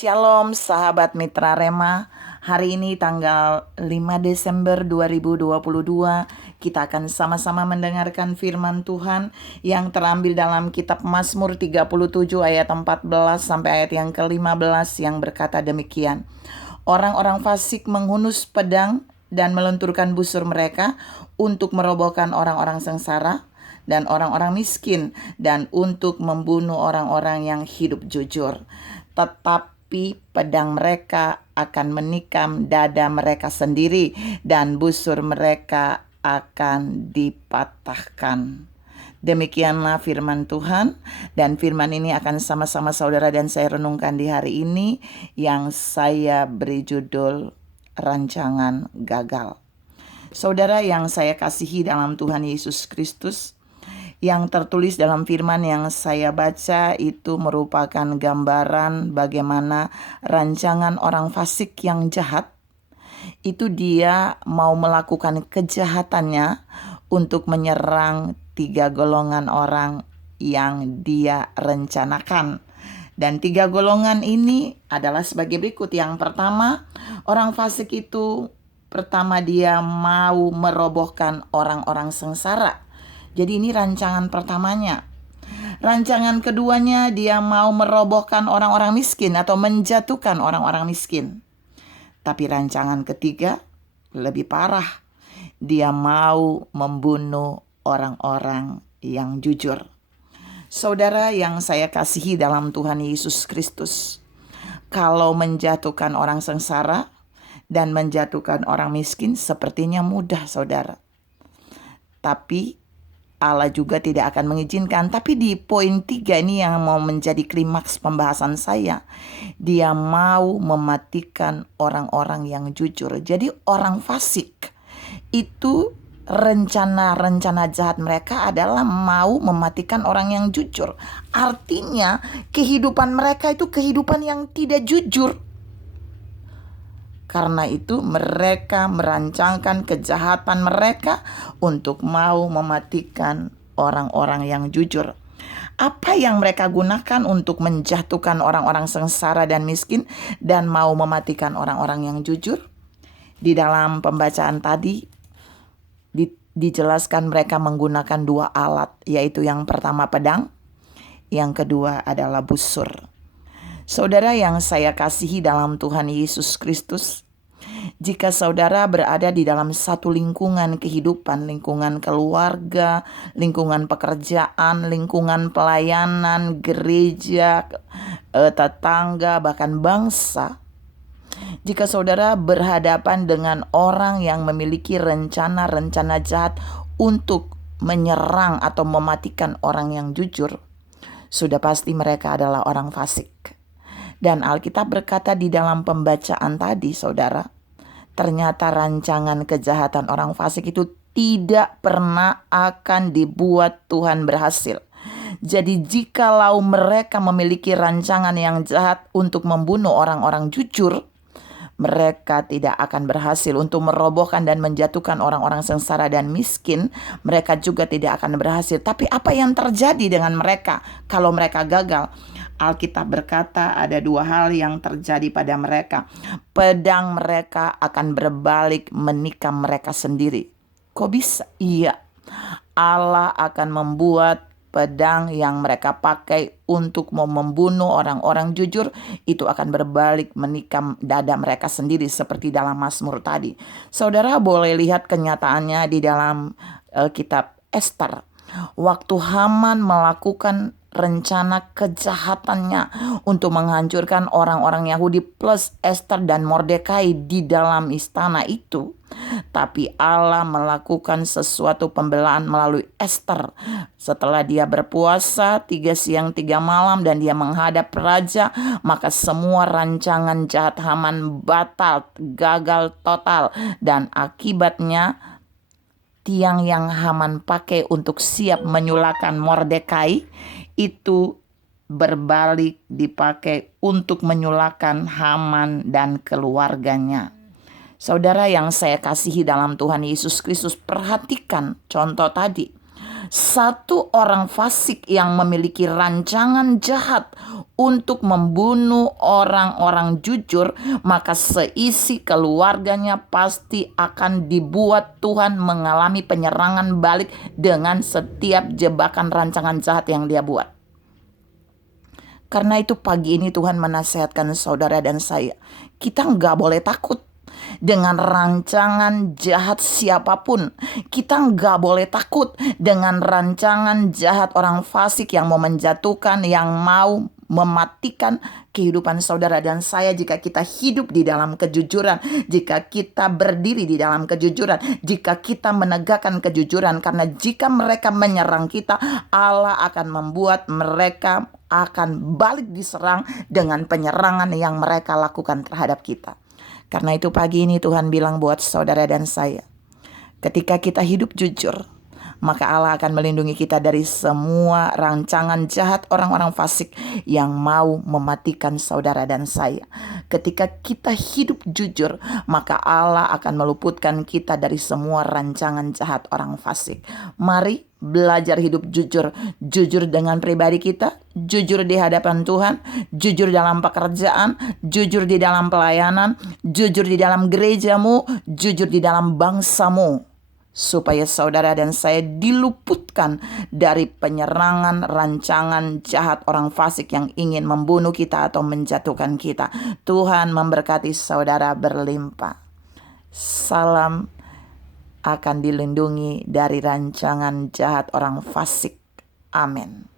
Shalom sahabat Mitra Rema. Hari ini tanggal 5 Desember 2022, kita akan sama-sama mendengarkan firman Tuhan yang terambil dalam kitab Mazmur 37 ayat 14 sampai ayat yang ke-15 yang berkata demikian. Orang-orang fasik menghunus pedang dan melenturkan busur mereka untuk merobohkan orang-orang sengsara dan orang-orang miskin dan untuk membunuh orang-orang yang hidup jujur. Tetapi pedang mereka akan menikam dada mereka sendiri dan busur mereka akan dipatahkan. Demikianlah firman Tuhan, dan firman ini akan sama-sama saudara dan saya renungkan di hari ini yang saya beri judul Rancangan Gagal. Saudara yang saya kasihi dalam Tuhan Yesus Kristus, yang tertulis dalam firman yang saya baca itu merupakan gambaran bagaimana rancangan orang fasik yang jahat. Itu dia mau melakukan kejahatannya untuk menyerang 3 golongan orang yang dia rencanakan. Dan 3 golongan ini adalah sebagai berikut. Yang pertama, orang fasik itu pertama dia mau merobohkan orang-orang sengsara. Jadi ini rancangan pertamanya. Rancangan keduanya dia mau merobohkan orang-orang miskin atau menjatuhkan orang-orang miskin. Tapi rancangan ketiga lebih parah. Dia mau membunuh orang-orang yang jujur. Saudara yang saya kasihi dalam Tuhan Yesus Kristus, kalau menjatuhkan orang sengsara dan menjatuhkan orang miskin sepertinya mudah, saudara. Tapi Allah juga tidak akan mengizinkan. Tapi di poin 3 ini yang mau menjadi klimaks pembahasan saya, dia mau mematikan orang-orang yang jujur. Jadi orang fasik itu rencana jahat mereka adalah mau mematikan orang yang jujur. Artinya kehidupan mereka itu kehidupan yang tidak jujur. Karena itu mereka merancangkan kejahatan mereka untuk mau mematikan orang-orang yang jujur. Apa yang mereka gunakan untuk menjatuhkan orang-orang sengsara dan miskin dan mau mematikan orang-orang yang jujur? Di dalam pembacaan tadi dijelaskan mereka menggunakan 2 alat, yaitu yang pertama pedang, yang kedua adalah busur. Saudara yang saya kasihi dalam Tuhan Yesus Kristus, jika saudara berada di dalam satu lingkungan kehidupan, lingkungan keluarga, lingkungan pekerjaan, lingkungan pelayanan, gereja, tetangga, bahkan bangsa, jika saudara berhadapan dengan orang yang memiliki rencana-rencana jahat untuk menyerang atau mematikan orang yang jujur, sudah pasti mereka adalah orang fasik. Dan Alkitab berkata di dalam pembacaan tadi, saudara, ternyata rancangan kejahatan orang fasik itu tidak pernah akan dibuat Tuhan berhasil. Jadi jikalau mereka memiliki rancangan yang jahat untuk membunuh orang-orang jujur, mereka tidak akan berhasil untuk merobohkan dan menjatuhkan orang-orang sengsara dan miskin. Mereka juga tidak akan berhasil. Tapi apa yang terjadi dengan mereka kalau mereka gagal? Alkitab berkata ada 2 hal yang terjadi pada mereka. Pedang mereka akan berbalik menikam mereka sendiri. Kok bisa? Iya, Allah akan membuat pedang yang mereka pakai untuk mau membunuh orang-orang jujur itu akan berbalik menikam dada mereka sendiri seperti dalam Mazmur tadi. Saudara boleh lihat kenyataannya di dalam kitab Ester. Waktu Haman melakukan rencana kejahatannya untuk menghancurkan orang-orang Yahudi plus Ester dan Mordekai di dalam istana itu, tapi Allah melakukan sesuatu pembelaan melalui Ester. Setelah dia berpuasa 3 siang 3 malam dan dia menghadap raja, maka semua rancangan jahat Haman batal, gagal total, dan akibatnya tiang yang Haman pakai untuk siap menyulakan Mordekai itu berbalik dipakai untuk menyulakan Haman dan keluarganya. Saudara yang saya kasihi dalam Tuhan Yesus Kristus, perhatikan contoh tadi. Satu orang fasik yang memiliki rancangan jahat untuk membunuh orang-orang jujur, maka seisi keluarganya pasti akan dibuat Tuhan mengalami penyerangan balik dengan setiap jebakan rancangan jahat yang dia buat. Karena itu pagi ini Tuhan menasihatkan saudara dan saya, kita nggak boleh takut dengan rancangan jahat siapapun. Kita nggak boleh takut dengan rancangan jahat orang fasik yang mau menjatuhkan, yang mau mematikan kehidupan saudara dan saya jika kita hidup di dalam kejujuran, jika kita berdiri di dalam kejujuran, jika kita menegakkan kejujuran. Karena jika mereka menyerang kita, Allah akan membuat mereka akan balik diserang dengan penyerangan yang mereka lakukan terhadap kita. Karena itu pagi ini Tuhan bilang buat saudara dan saya, ketika kita hidup jujur, maka Allah akan melindungi kita dari semua rancangan jahat orang-orang fasik yang mau mematikan saudara dan saya. Ketika kita hidup jujur, maka Allah akan meluputkan kita dari semua rancangan jahat orang fasik. Mari belajar hidup jujur. Jujur dengan pribadi kita, jujur di hadapan Tuhan, jujur dalam pekerjaan, jujur di dalam pelayanan, jujur di dalam gerejamu, jujur di dalam bangsamu, supaya saudara dan saya diluputkan dari penyerangan rancangan jahat orang fasik yang ingin membunuh kita atau menjatuhkan kita. Tuhan memberkati saudara berlimpah. Salam akan dilindungi dari rancangan jahat orang fasik. Amin.